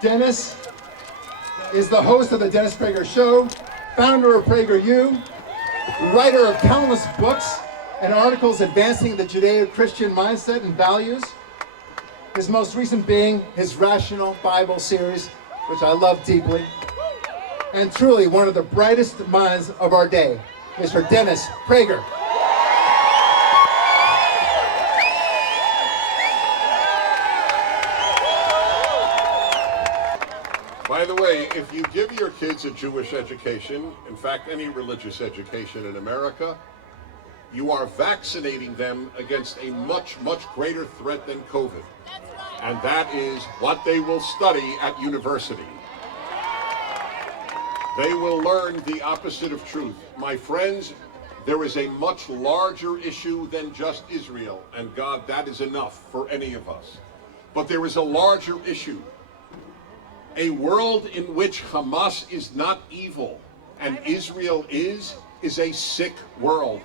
Dennis is the host of the Dennis Prager Show, founder of PragerU, writer of countless books and articles advancing the Judeo-Christian mindset and values. His most recent being his Rational Bible series, which I love deeply. And truly one of the brightest minds of our day, Mr. Dennis Prager. By the way, if you give your kids a Jewish education, in fact, any religious education in America, you are vaccinating them against a much, much greater threat than COVID. And that is what they will study at university. They will learn the opposite of truth. My friends, there is a much larger issue than just Israel, and God, that is enough for any of us. But there is a larger issue. A world in which Hamas is not evil and Israel is a sick world.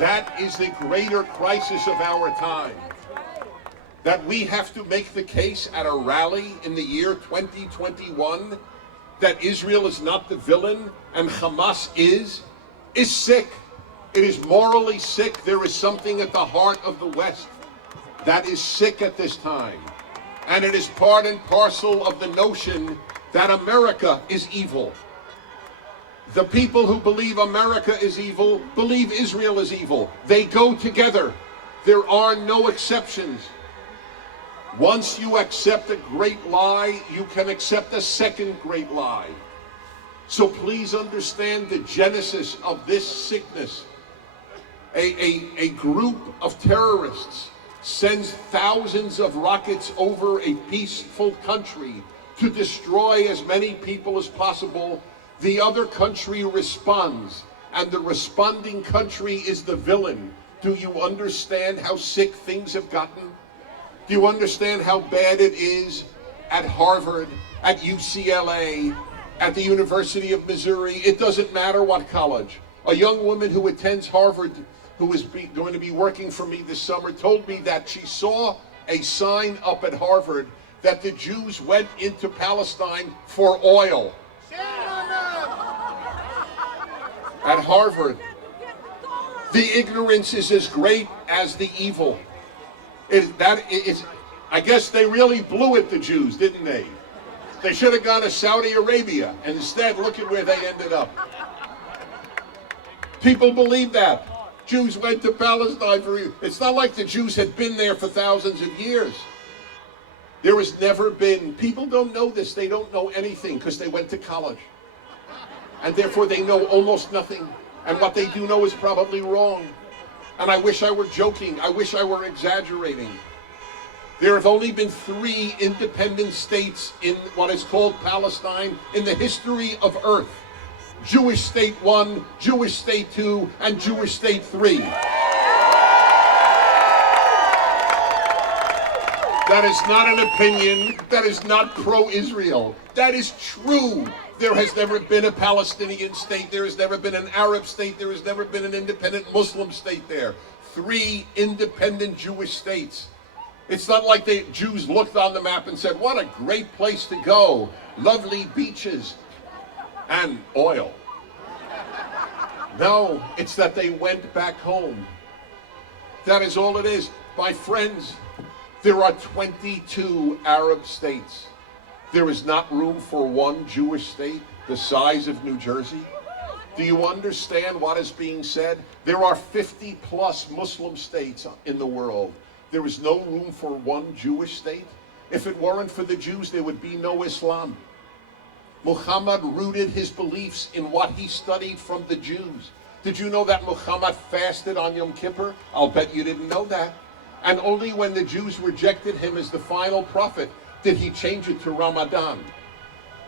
That is the greater crisis of our time. That we have to make the case at a rally in the year 2021 that Israel is not the villain and Hamas is sick. It is morally sick. There is something at the heart of the West that is sick at this time. And it is part and parcel of the notion that America is evil. The people who believe America is evil believe Israel is evil. They go together. There are no exceptions. Once you accept a great lie, you can accept a second great lie. So please understand the genesis of this sickness. A group of terrorists sends thousands of rockets over a peaceful country to destroy as many people as possible. The other country responds, and the responding country is the villain. Do you understand how sick things have gotten? Do you understand how bad it is at Harvard, at UCLA, at the University of Missouri? It doesn't matter what college. A young woman who attends Harvard, who is going to be working for me this summer, told me that she saw a sign up at Harvard that the Jews went into Palestine for oil. At Harvard, the ignorance is as great as the evil. I guess they really blew it, the Jews, didn't they? They should have gone to Saudi Arabia, and instead, look at where they ended up. People believe that. Jews went to Palestine for you. It's not like the Jews had been there for thousands of years. There has never been, people don't know this, they don't know anything because they went to college. And therefore they know almost nothing. And what they do know is probably wrong. And I wish I were joking, I wish I were exaggerating. There have only been 3 independent states in what is called Palestine in the history of Earth. Jewish state 1, Jewish state 2, and Jewish state 3. That is not an opinion. That is not pro-Israel. That is true. There has never been a Palestinian state. There has never been an Arab state. There has never been an independent Muslim state there. 3 independent Jewish states. It's not like the Jews looked on the map and said, what a great place to go. Lovely beaches and oil. No, it's that they went back home. That is all it is. My friends, there are 22 Arab states. There is not room for one Jewish state the size of New Jersey. Do you understand what is being said? There are 50 plus Muslim states in the world. There is no room for one Jewish state. If it weren't for the Jews, there would be no Islam. Muhammad rooted his beliefs in what he studied from the Jews. Did you know that Muhammad fasted on Yom Kippur? I'll bet you didn't know that. And only when the Jews rejected him as the final prophet did he change it to Ramadan.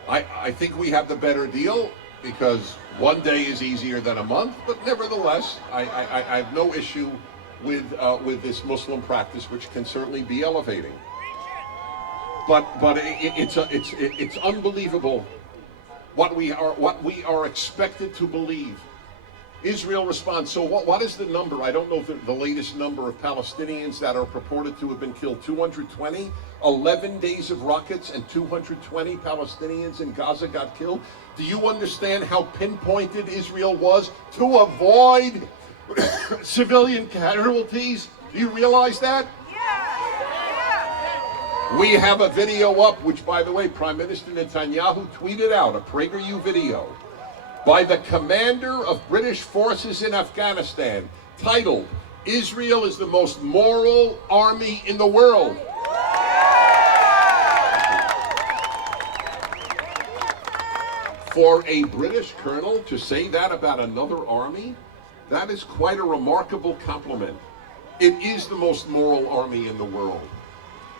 I think we have the better deal because one day is easier than a month, but nevertheless, I have no issue with this Muslim practice, which can certainly be elevating. But it's unbelievable what we are expected to believe. Israel responds. So what is the number? I don't know the latest number of Palestinians that are purported to have been killed. 220? 11 days of rockets and 220 Palestinians in Gaza got killed? Do you understand how pinpointed Israel was to avoid civilian casualties? Do you realize that? We have a video up, which, by the way, Prime Minister Netanyahu tweeted out, a PragerU video, by the commander of British forces in Afghanistan, titled, "Israel is the most moral army in the world." For a British colonel to say that about another army, that is quite a remarkable compliment. It is the most moral army in the world.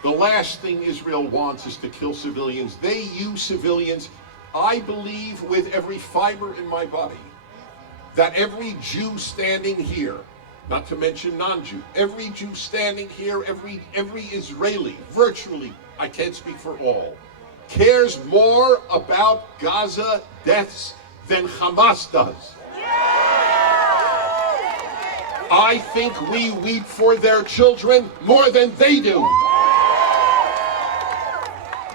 The last thing Israel wants is to kill civilians. They use civilians, I believe with every fiber in my body, that every Jew standing here, not to mention non-Jew, every Jew standing here, every Israeli, virtually, I can't speak for all, cares more about Gaza deaths than Hamas does. I think we weep for their children more than they do.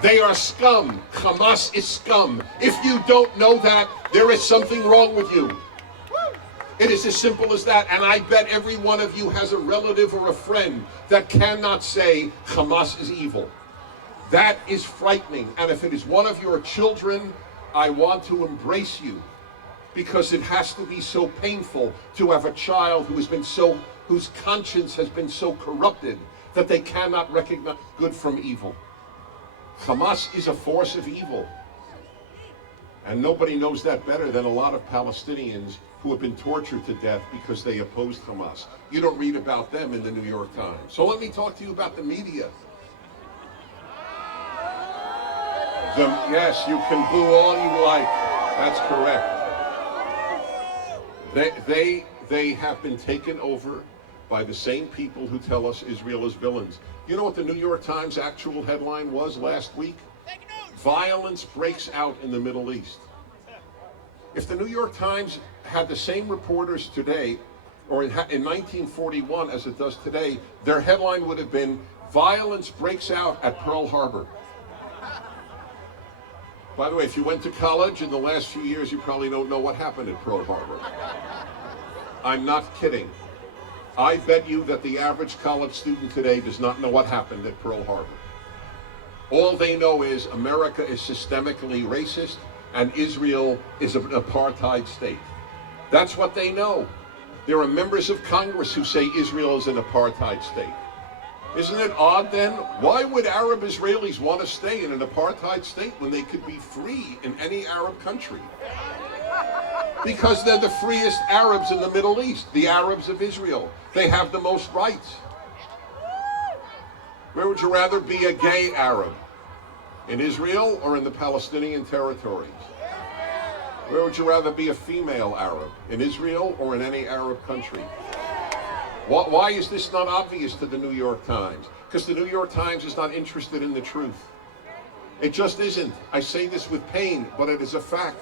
They are scum. Hamas is scum. If you don't know that, there is something wrong with you. It is as simple as that. And I bet every one of you has a relative or a friend that cannot say Hamas is evil. That is frightening. And if it is one of your children, I want to embrace you, because it has to be so painful to have a child whose conscience has been so corrupted that they cannot recognize good from evil. Hamas is a force of evil. And nobody knows that better than a lot of Palestinians who have been tortured to death because they opposed Hamas. You don't read about them in the New York Times. So let me talk to you about the media. Yes, you can boo all you like. That's correct. They have been taken over by the same people who tell us Israel is villains. You know what the New York Times actual headline was last week? Violence breaks out in the Middle East. If the New York Times had the same reporters today, or in 1941 as it does today, their headline would have been, "Violence breaks out at Pearl Harbor." By the way, if you went to college in the last few years, you probably don't know what happened at Pearl Harbor. I'm not kidding. I bet you that the average college student today does not know what happened at Pearl Harbor. All they know is America is systemically racist and Israel is an apartheid state. That's what they know. There are members of Congress who say Israel is an apartheid state. Isn't it odd then? Why would Arab Israelis want to stay in an apartheid state when they could be free in any Arab country? Because they're the freest Arabs in the Middle East, the Arabs of Israel. They have the most rights. Where would you rather be a gay Arab? In Israel or in the Palestinian territories? Where would you rather be a female Arab? In Israel or in any Arab country? Why is this not obvious to the New York Times? Because the New York Times is not interested in the truth. It just isn't. I say this with pain, but it is a fact.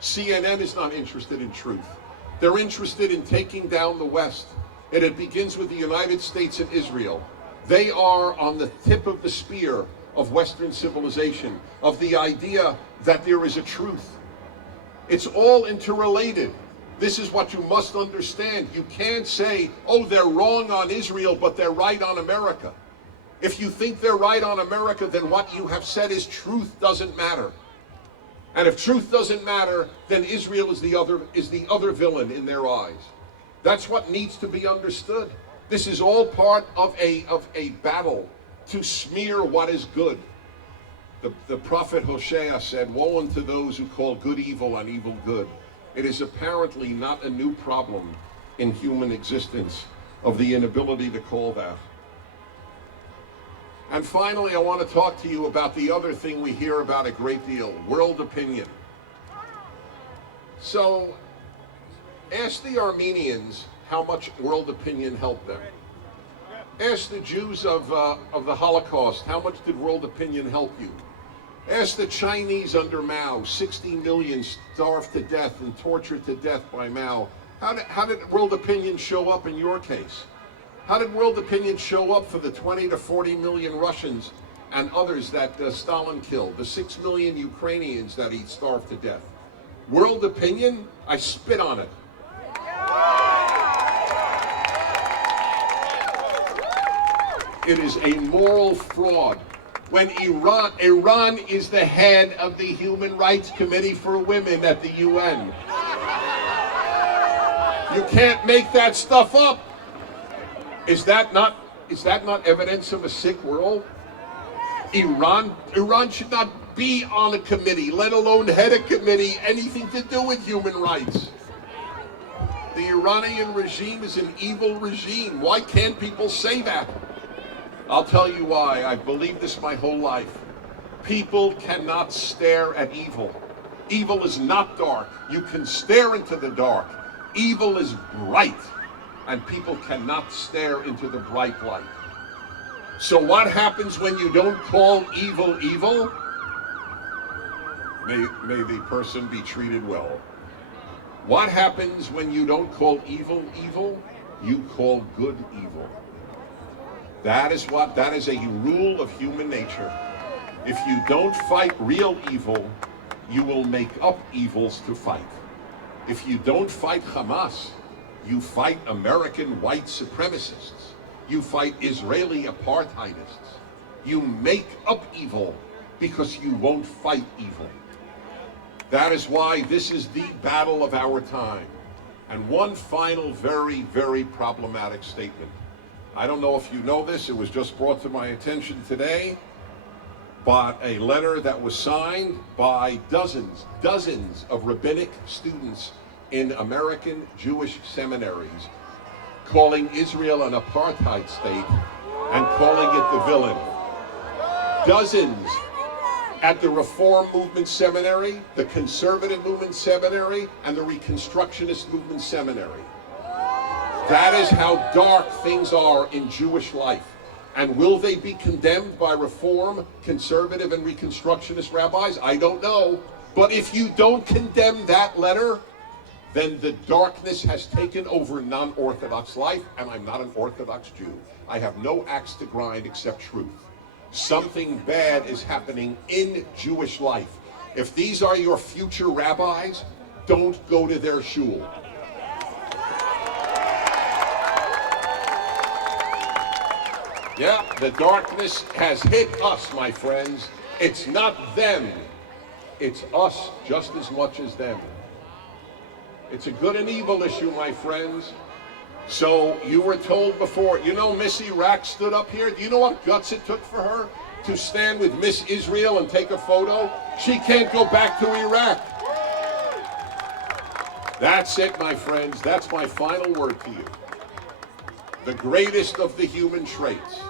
CNN is not interested in truth. They're interested in taking down the West. And it begins with the United States and Israel. They are on the tip of the spear of Western civilization, of the idea that there is a truth. It's all interrelated. This is what you must understand. You can't say, oh, they're wrong on Israel, but they're right on America. If you think they're right on America, then what you have said is truth doesn't matter. And if truth doesn't matter, then Israel is the other villain in their eyes. That's what needs to be understood. This is all part of a battle to smear what is good. The prophet Hosea said, "Woe unto those who call good evil and evil good." It is apparently not a new problem in human existence of the inability to call that. And finally, I want to talk to you about the other thing we hear about a great deal, world opinion. So, ask the Armenians how much world opinion helped them. Ask the Jews of the Holocaust, how much did world opinion help you? Ask the Chinese under Mao, 60 million starved to death and tortured to death by Mao. How did world opinion show up in your case? How did world opinion show up for the 20 to 40 million Russians and others that Stalin killed, the 6 million Ukrainians that he starved to death? World opinion? I spit on it. It is a moral fraud. When Iran is the head of the Human Rights Committee for Women at the UN. You can't make that stuff up. Is that not evidence of a sick world? Iran should not be on a committee, let alone head a committee, anything to do with human rights. The Iranian regime is an evil regime. Why can't people say that? I'll tell you why. I've believed this my whole life. People cannot stare at evil. Evil is not dark. You can stare into the dark. Evil is bright, and people cannot stare into the bright light. So what happens when you don't call evil evil? May the person be treated well. What happens when you don't call evil evil? You call good evil. That is a rule of human nature. If you don't fight real evil, you will make up evils to fight. If you don't fight Hamas, you fight American white supremacists. You fight Israeli apartheidists. You make up evil because you won't fight evil. That is why this is the battle of our time. And one final very, very problematic statement. I don't know if you know this, it was just brought to my attention today, but a letter that was signed by dozens of rabbinic students in American Jewish seminaries, calling Israel an apartheid state and calling it the villain. Dozens at the Reform Movement Seminary, the Conservative Movement Seminary, and the Reconstructionist Movement Seminary. That is how dark things are in Jewish life. And will they be condemned by Reform, Conservative, and Reconstructionist rabbis? I don't know. But if you don't condemn that letter, then the darkness has taken over non-Orthodox life, and I'm not an Orthodox Jew. I have no axe to grind except truth. Something bad is happening in Jewish life. If these are your future rabbis, don't go to their shul. Yeah, the darkness has hit us, my friends. It's not them. It's us just as much as them. It's a good and evil issue, my friends. So you were told before, you know Miss Iraq stood up here? Do you know what guts it took for her to stand with Miss Israel and take a photo? She can't go back to Iraq. That's it, my friends. That's my final word to you. The greatest of the human traits,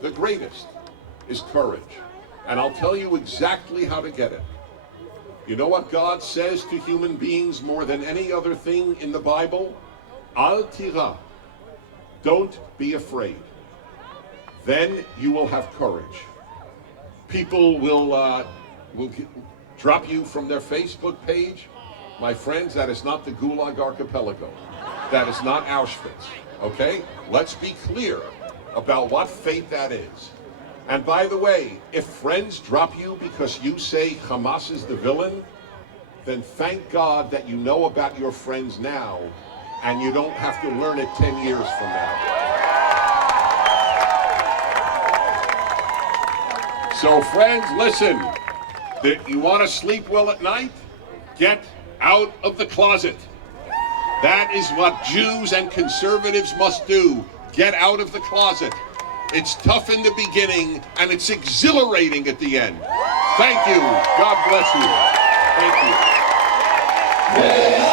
the greatest, is courage. And I'll tell you exactly how to get it. You know what God says to human beings more than any other thing in the Bible? Al tira. Don't be afraid. Then you will have courage. People will drop you from their Facebook page. My friends, that is not the Gulag Archipelago. That is not Auschwitz. Okay? Let's be clear about what fate that is. And by the way, if friends drop you because you say Hamas is the villain, then thank God that you know about your friends now, and you don't have to learn it 10 years from now. So friends, listen, you want to sleep well at night? Get out of the closet. That is what Jews and conservatives must do. Get out of the closet. It's tough in the beginning, and it's exhilarating at the end. Thank you. God bless you. Thank you.